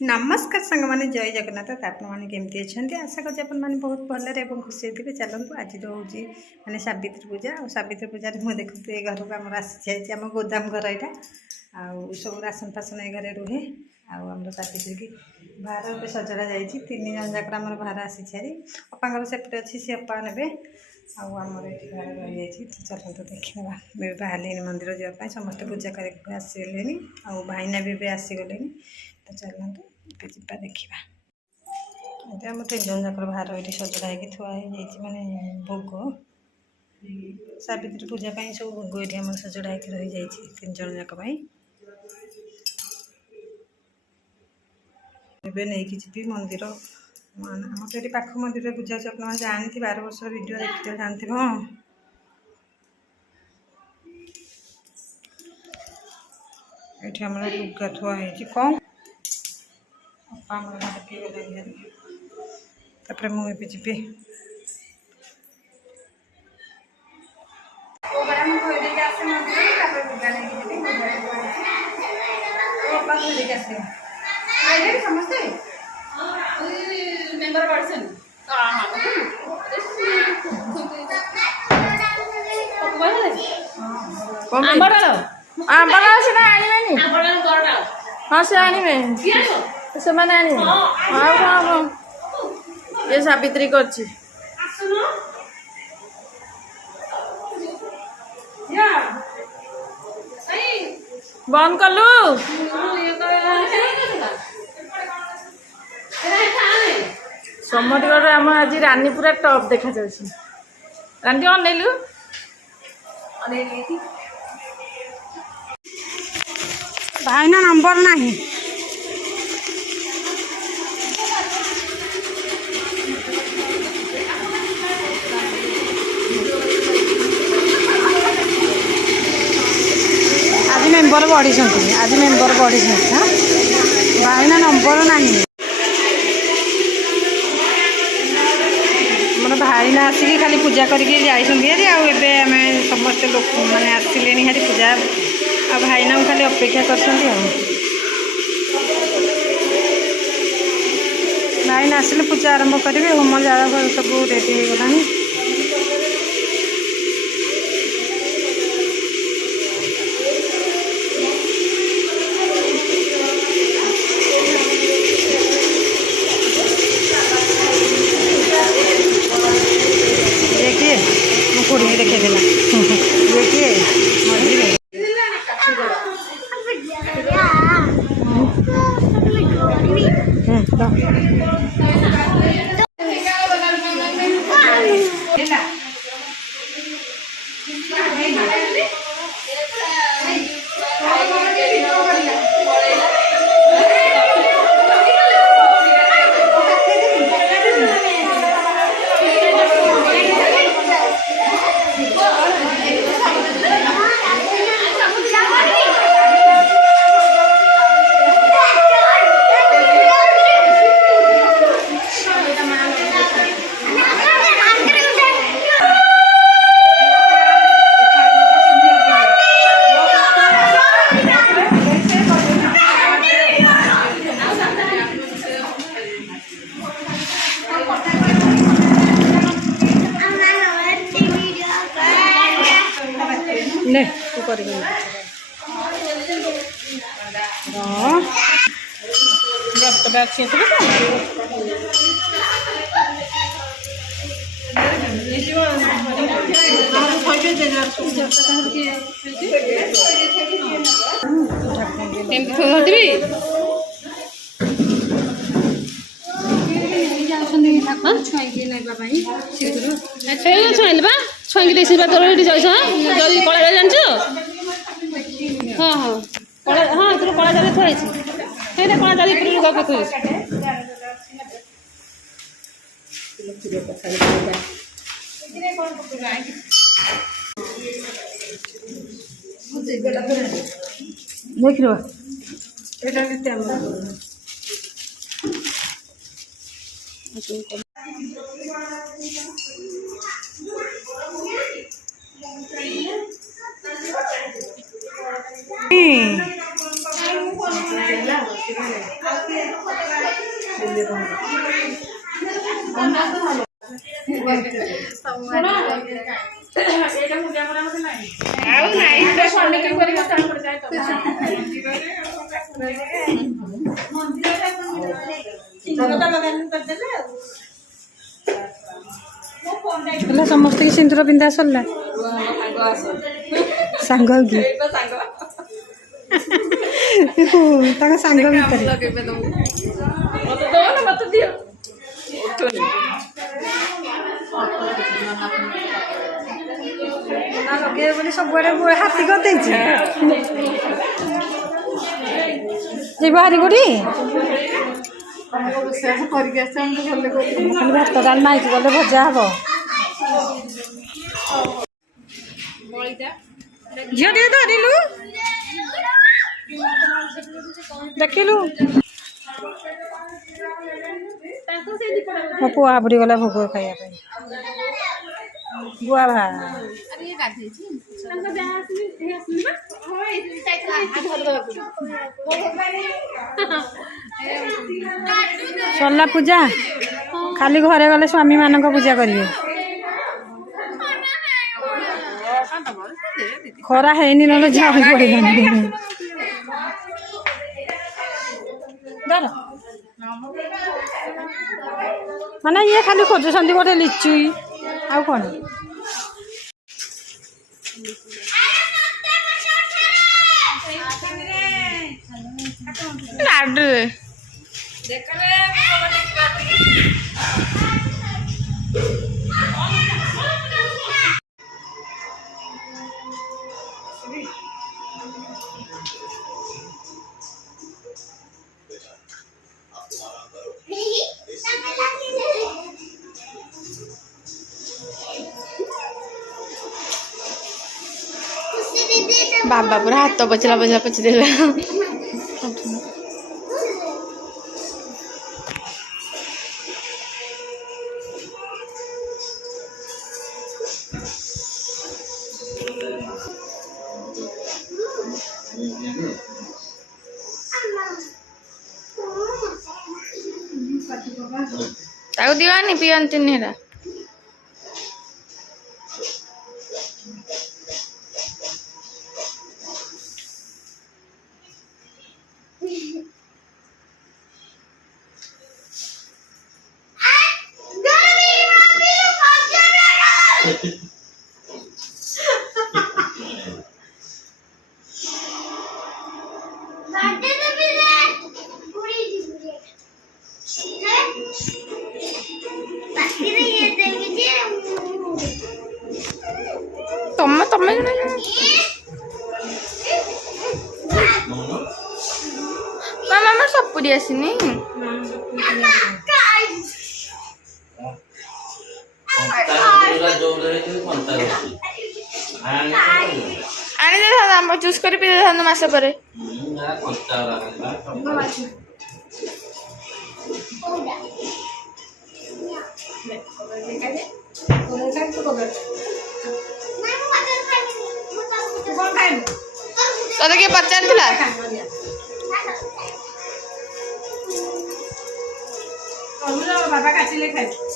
नमस्कार सांग मैंने जय जगन्नाथ आपने केमती अच्छा आशा कर बहुत भलरे खुशी थे। चलतु आज तो हूँ मैंने सावित्री पूजा और सावित्री पूजा मुझे देखते ये घर को आम आसी आम गोदाम घर यहाँ आउ सब राशन फासन ये घर रुहे आम सावित्री की बाहर सजड़ा जा 3 जन जाक बाहर आसी सारी अपांर सेपटे अच्छी सी अपा ने आमर ये बाहर रही तो चलते देखा बाहर मंदिर जावाई समस्त पूजा कर आसीगले भाईना भी आसीगले तो चलते जा देखा आम 3 जन जाक बाहर ये सजड़ा हो थुआई माने भोग सावित्री पूजा सब भोग ये आम सजड़ा हो रही जाए 3 जन जाक नहीं जी मंदिर आम तो ये पाख मंदिर पूजा आप जानते 12 वर्ष वीडियो देखते जानते। हाँ ये आम लुगा थुआई कौन तापर मुझे जी समस्ते मेंबर पर्सन हाँ से आने से मैंने ये सावित्री कर बंद कलु समझगढ़ आम आज रानी पूरा टॉप देखा जाऊँ रानी अनेलु भाईना नंबर नहीं आज मेंबर बढ़ी आज मेंबर बढ़ी हाँ भाईना नंबर नहीं मोर भाईना आसिक खाली पूजा करके जाइए आम समस्त लोक मैंने आसिले हारी पूजा आ भाईना खाली अपेक्षा कर भाईना आसिले पूजा आरंभ करेंगे होम जाल सब रेडी हो गलानी कुड़ी देखे देना देखिए ले तू कर छुई देसी तोर ये जाइस जल्दी कला जाए जानछु हाँ हाँ कला हाँ तोर कला जाले थोड़ी हे दे कला जाले पूरी लुगा पकई देख रो एटा केते हम समस्त की सिंदूर पिंधा सरला सांग कि सांग लगे सब हाथी करदे बाहरी कोटी भात डाल नाइक गले भजा हम झील धरलु देखिलु मो पुआ बुड़ी गला भोग खाया गुआ भा सरला पूजा खाली घरे गले स्वामी मान पूजा करिए खरा है जा माने ये खाली खोजुंट गोटे लिचु आउ कौन बाबा पूरा हाथ तो बचला बचला पच देला ताऊ दीवानी पियंती नेरा तमें मामा सब पूरी आसनी चूज कर मस पर तो किए पचार बाबा काटिले खाए